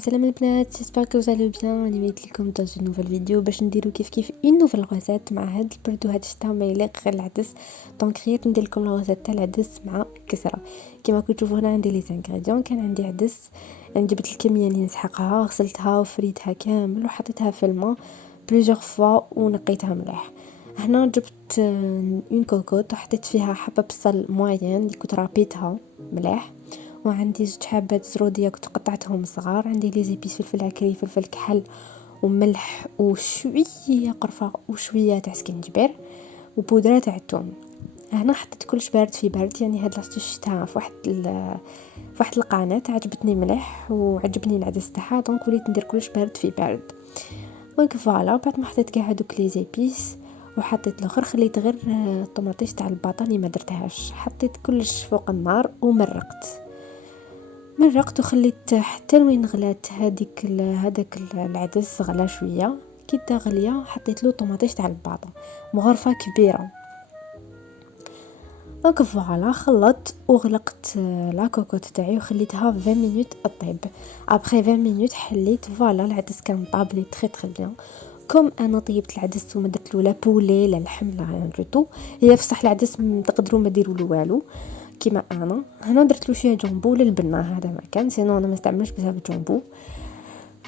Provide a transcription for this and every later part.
سلام البنات، جيسبر كو زالو بيان. راني وليت لكم dans une nouvelle فيديو باش نديرو كيف اون نوفل غوسيت مع هاد البرد وهاد الشتا ما يليق غير العدس. دونك خيرت ندير لكم الغوسيت تاع العدس مع الكسره. كيما كنتو تشوفوا هنا عندي لي زانغريديون. كان عندي عدس، جبت الكميه اللي نسحقها، غسلتها وفريتها كامل وحطيتها في الماء بليزيوغ فوا ونقيتها مليح. هنا جبت اون كوكوط وحطيت فيها حبه بصل موين اللي كنت رابيتها مليح، وعندي زوج حبات زروديه كنت قطعتهم صغار، عندي لي زيبيس فلفل عكري فلفل كحل وملح وشويه قرفه وشويه تاع سكنجبير وبودره تاع الثوم. هنا حطيت كلش بارد في بارد، يعني هاد لاصتو شفتها في واحد القناه عجبتني مليح وعجبني العدس تاعها، دونك وليت ندير كلش بارد في بارد. دونك فوالا بعد ما حطيت كاع هذوك لي زيبيس وحطيت الاخر، خليت غير الطوماطيش تاع الباطا اللي ما درتهاش، حطيت كلش فوق النار مرقت وخليت حتى وين غلات هذاك العدس غلا شويه. كي دا غليه حطيت له طوماطيش تاع الباطا مغرفه كبيره. دونك فوالا خلطت وغلقت لا كوكوت تاعي وخليتها 20 مينوت طيب. ابري 20 مينوت حليت، فوالا العدس كان طابلي تري تري بيان. كوم انا طيبت العدس وما درت له لا بولي لا لحم لا ريان دو تو. هي بصح العدس تقدروا ما ديروا له والو كيما انا. هنا درت له شويه جامبو للبنه، هذا ما كان سينو انا ما استعملش بزاف جامبو.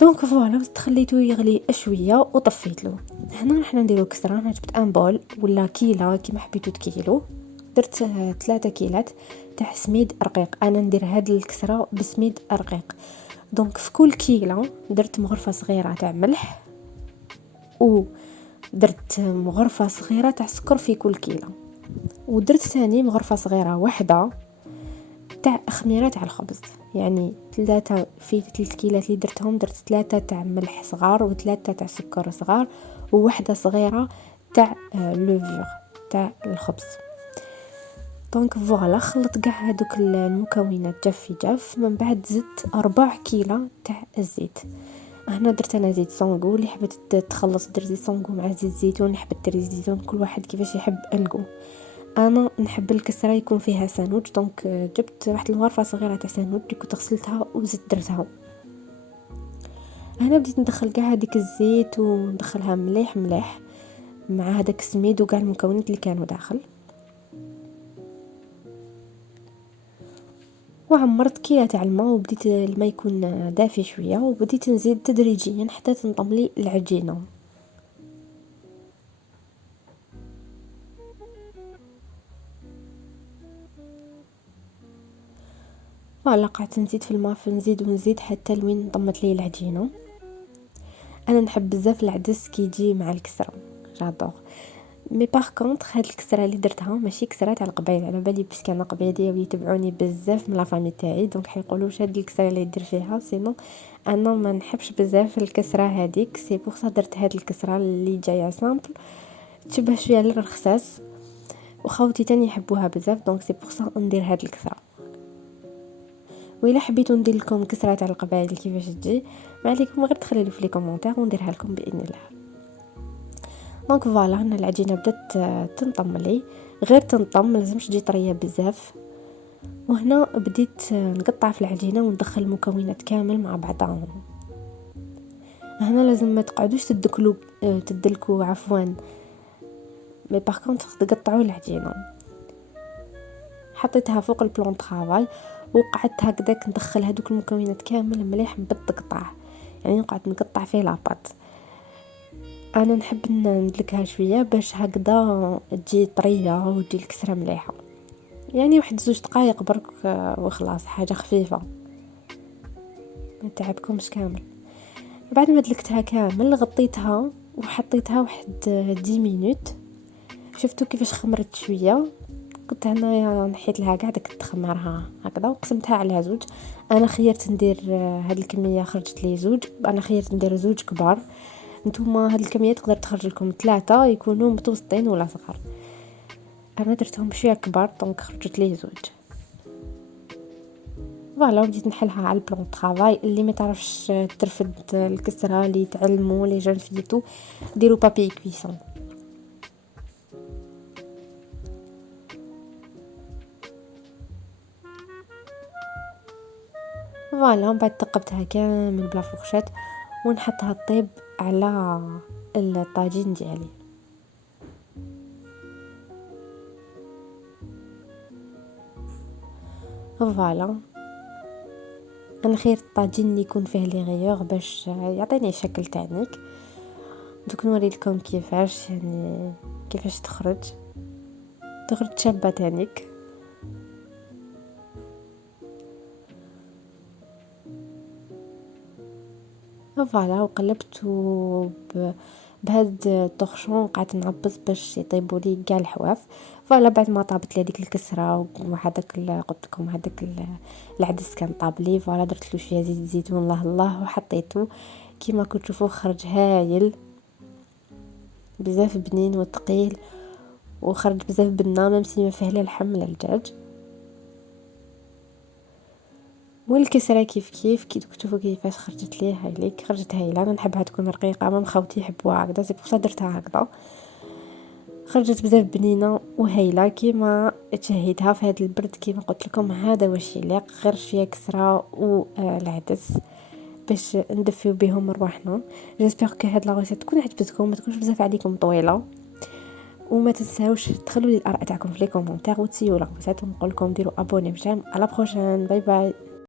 دونك فوالا خليته يغلي شويه وطفيت له. هنا راح نديرو كسره. انا جبت ان بول ولا كيله كيما حبيتو تكيلو، درت 3 كيلات تاع سميد رقيق. انا ندير هاد الكسره بسميد رقيق. دونك في كل كيله درت مغرفه صغيره تاع ملح ودرت مغرفه صغيره تاع سكر في كل كيله، ودرت ثاني مغرفه صغيره واحده تاع خميره تاع الخبز. يعني 3 في 3 كيلات اللي درتهم، درت 3 تاع ملح صغار و3 تاع سكر صغار وواحده صغيره تاع لوفور تاع الخبز. دونك فوالا خلط كاع هذوك المكونات جاف في جاف. من بعد زدت 4 كيلو تاع الزيت. هنا درت انا زيت سونغو، اللي حبت تخلص دير زيت سونغو مع زيت زيتون، اللي حبت دير زيت زيتون، كل واحد كيفاش يحب الكو. انا نحب الكسره يكون فيها سانوج، دونك جبت واحد المغرفه صغيره تاع سانوج اللي كنت غسلتها وزدت درتها. انا بديت ندخل كاع هذيك الزيت وندخلها مليح مليح مع هذاك السميد وكاع المكونات اللي كانوا داخل، وعمرت كيله تاع الماء وبديت الماء يكون دافي شويه، وبديت نزيد تدريجيا حتى تنضم لي العجينه. فوالا قعدت نزيد في الماء، نزيد حتى لوين انضمت لي العجينه. انا نحب بزاف العدس كي يجي مع الكسره، جادور. مي باغ كونطخ هاد الكسره اللي درتها ماشي كسره تاع القبيل، على بالي باش كان قبيليه ويتبعوني بزاف من لا فامي تاعي، دونك حيقولوا واش هاد الكسره اللي دير فيها. سينو انا ما نحبش بزاف الكسره هذيك، سي بوغ سا درت هاد الكسره اللي جايه سامبل تشبه شويه للرخصاص، وخوتي تاني يحبوها بزاف، دونك سي بوغ سا ندير هاد الكسره. وإلا حبيتو ندير لكم كسره تاع القبائل كيفاش تجي، ما عليكم غير تخليو لي في لي كومونتير ونديرها لكم باذن الله. دونك فوالا هنا العجينه بدات تنطم لي، غير تنطم ما لازمش تجي طريه بزاف. وهنا بديت نقطع في العجينه وندخل المكونات كامل مع بعضهم. هنا لازم ما تقعدوش تدلكوا عفوا، مي باغ كونطخ تقطعوا العجينه. حطيتها فوق البلون طرافاي وقعدت هكذاك ندخل هذوك المكونات كامل مليح بالتقطع، يعني نقعد نقطع فيه لاباط. انا نحب ندلكها شويه باش هكذا تجي طريه وتجي الكسره مليحه، يعني واحد 2 دقائق برك وخلاص، حاجه خفيفه ما تعبكمش كامل. بعد ما دلكتها كامل غطيتها وحطيتها واحد 10 مينوت. شفتوا كيفاش خمرت شويه؟ كنت هنايا نحيت لها قاعده كنت تخمرها هكذا وقسمتها على زوج. انا خيرت ندير هاد الكميه خرجت لي زوج، انا خيرت ندير زوج كبار. نتوما هاد الكميه تقدر تخرج لكم 3 يكونوا متوسطين ولا صغار، انا درتهم بشويه كبار دونك خرجت لي زوج. فوالا بديت نحلها على البلون طرافاي. اللي ما تعرفش ترفد الكسره اللي تعلموا لي جون فيتو ديروا بابي كويسون. فوالا. من بعد ثقبتها كامل بلا فورشات ونحطها طيب على الطاجين ديالي. فوالا، انا خير الطاجين اللي يكون فيه لي غيور باش يعطيني شكل تانيك. دوك نوريلكم كيفاش يعني كيفاش تخرج شابه تانيك. فوالا، وقلبت بهاد الطخشون قعدت نعبز باش يطيبوا لي كاع الحواف. فوالا، بعد ما طابت لي هذيك الكسره وهذاك قلت لكم هذاك العدس كان طاب لي. فوالا، درت له شويه زيت زيتون الله الله وحطيته كيما كنتوا تشوفوا خرج هايل بزاف بنين وثقيل، وخرج بزاف بنه ميمسي ما فيه لا لحم لا الدجاج. والكسره كيف كيف كي تشوفوا كيفاش خرجت لي هايليك، خرجت هايله. انا نحبها تكون رقيقه، مام خوتي يحبوها هكذا، سي بوغ درتها هكذا. خرجت بزاف بنينه وهايله كيما تشهيتها في هذا البرد. كيما قلت لكم هذا واش يليق، غير شويه كسره والعدس باش ندفيو بهم رواحنا. جيسبر كو هاد لا ريسيت تكون عجبتكم، ما تكونش بزاف عليكم طويله. وما تنساوش تخلوا لي الاراء تاعكم في لي كومونتير وتسيو لا ريسيت، ونقول لكم ديروا ابوني باش على بروشين. باي باي.